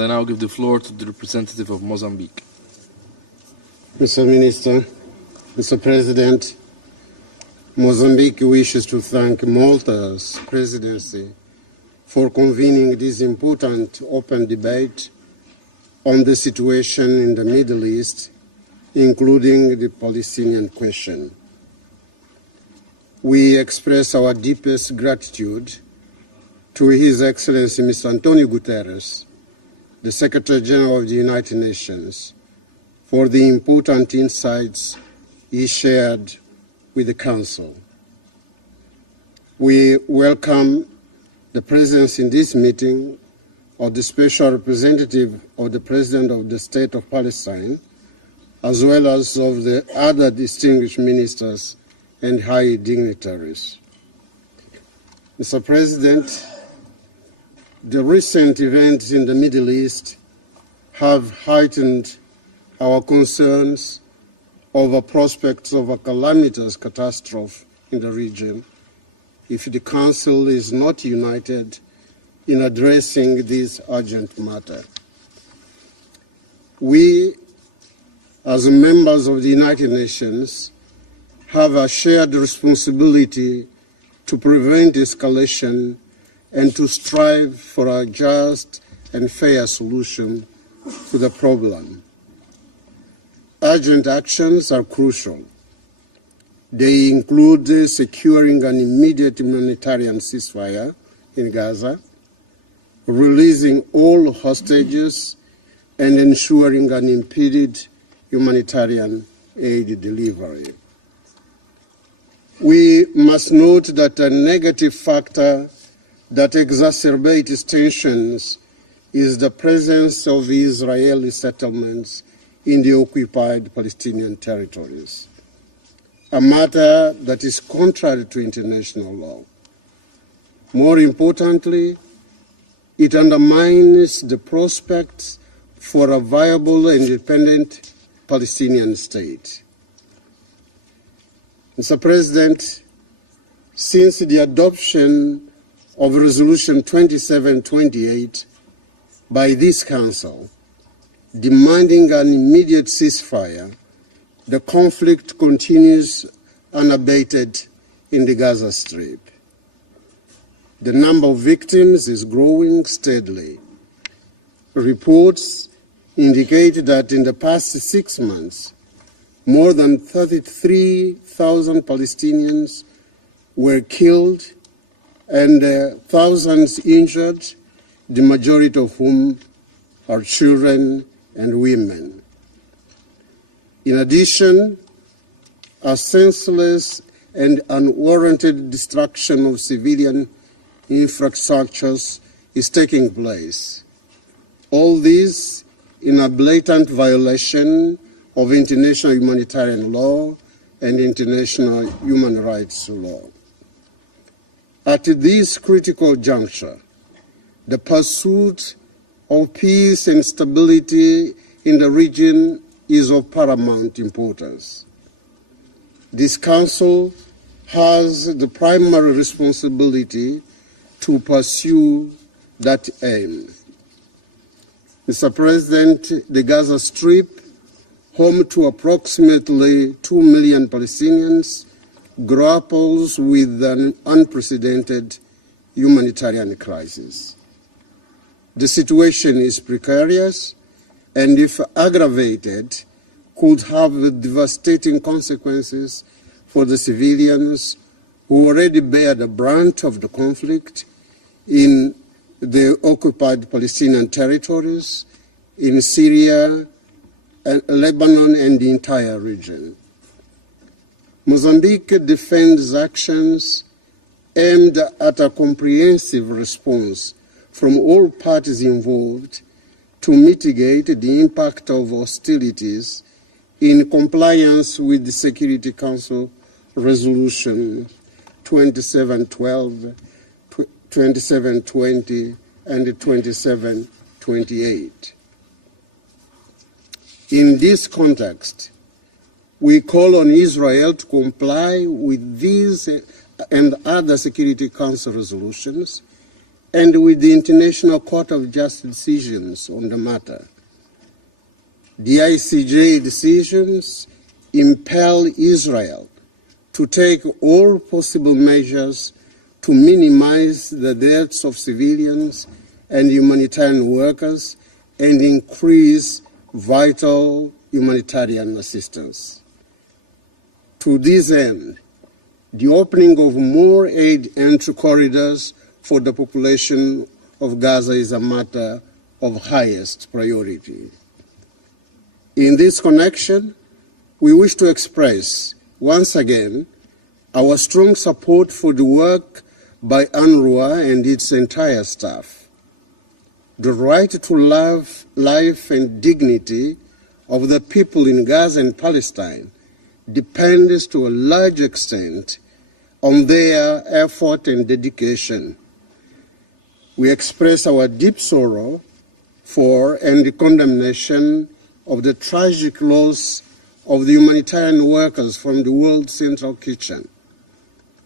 I now give the floor to the representative of Mozambique. Mr. Minister, Mr. President, Mozambique wishes to thank Malta's presidency for convening this important open debate on the situation in the Middle East, including the Palestinian question. We express our deepest gratitude to His Excellency Mr. Antonio Guterres, the Secretary General of the United Nations, for the important insights he shared with the Council. We welcome the presence in this meeting of the Special Representative of the President of the State of Palestine, as well as of the other distinguished ministers and high dignitaries. Mr. President, the recent events in the Middle East have heightened our concerns over prospects of a calamitous catastrophe in the region if the Council is not united in addressing this urgent matter. We, as members of the United Nations, have a shared responsibility to prevent escalation and to strive for a just and fair solution to the problem. Urgent actions are crucial. They include securing an immediate humanitarian ceasefire in Gaza, releasing all hostages, and ensuring unimpeded humanitarian aid delivery. We must note that a negative factor that exacerbates tensions is the presence of Israeli settlements in the occupied Palestinian territories, a matter that is contrary to international law. More importantly, it undermines the prospects for a viable and independent Palestinian state. Mr. President, since the adoption of Resolution 2728 by this Council, demanding an immediate ceasefire, the conflict continues unabated in the Gaza Strip. The number of victims is growing steadily. Reports indicate that in the past 6 months, more than 33,000 Palestinians were killed and thousands injured, the majority of whom are children and women. In addition, a senseless and unwarranted destruction of civilian infrastructures is taking place. All this in a blatant violation of international humanitarian law and international human rights law. At this critical juncture, the pursuit of peace and stability in the region is of paramount importance. This Council has the primary responsibility to pursue that aim. Mr. President, the Gaza Strip, home to approximately 2 million Palestinians, grapples with an unprecedented humanitarian crisis. The situation is precarious and, if aggravated, could have devastating consequences for the civilians who already bear the brunt of the conflict in the occupied Palestinian territories, in Syria, and Lebanon, and the entire region. Mozambique defends actions aimed at a comprehensive response from all parties involved to mitigate the impact of hostilities in compliance with the Security Council Resolution 2712, 2720, and 2728. In this context, we call on Israel to comply with these and other Security Council resolutions, and with the International Court of Justice decisions on the matter. The ICJ decisions impel Israel to take all possible measures to minimize the deaths of civilians and humanitarian workers and increase vital humanitarian assistance. To this end, the opening of more aid entry corridors for the population of Gaza is a matter of highest priority. In this connection, we wish to express once again our strong support for the work by UNRWA and its entire staff. The right to life and dignity of the people in Gaza and Palestine depends to a large extent on their effort and dedication. We express our deep sorrow for and the condemnation of the tragic loss of the humanitarian workers from the World Central Kitchen.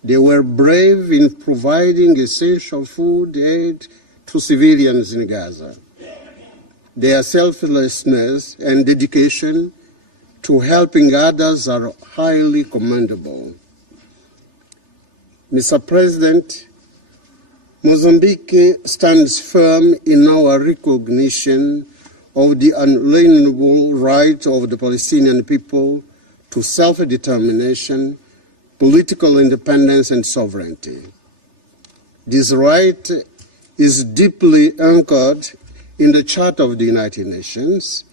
They were brave in providing essential food aid to civilians in Gaza. Their selflessness and dedication to helping others are highly commendable. Mr. President, Mozambique stands firm in our recognition of the unalienable right of the Palestinian people to self-determination, political independence and sovereignty. This right is deeply anchored in the Charter of the United Nations,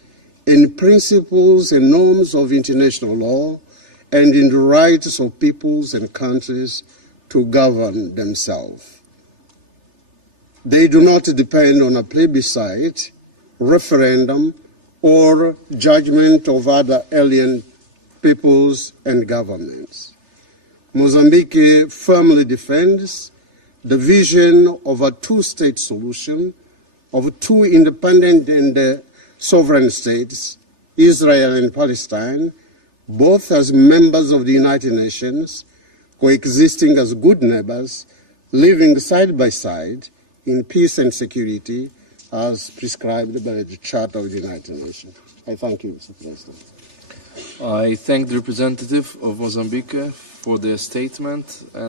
in principles and norms of international law, and in the rights of peoples and countries to govern themselves. They do not depend on a plebiscite, referendum, or judgment of other alien peoples and governments. Mozambique firmly defends the vision of a two-state solution, of two independent and sovereign states, Israel and Palestine, both as members of the United Nations, coexisting as good neighbors, living side by side in peace and security as prescribed by the Charter of the United Nations. I thank you, Mr. President. I thank the representative of Mozambique for their statement.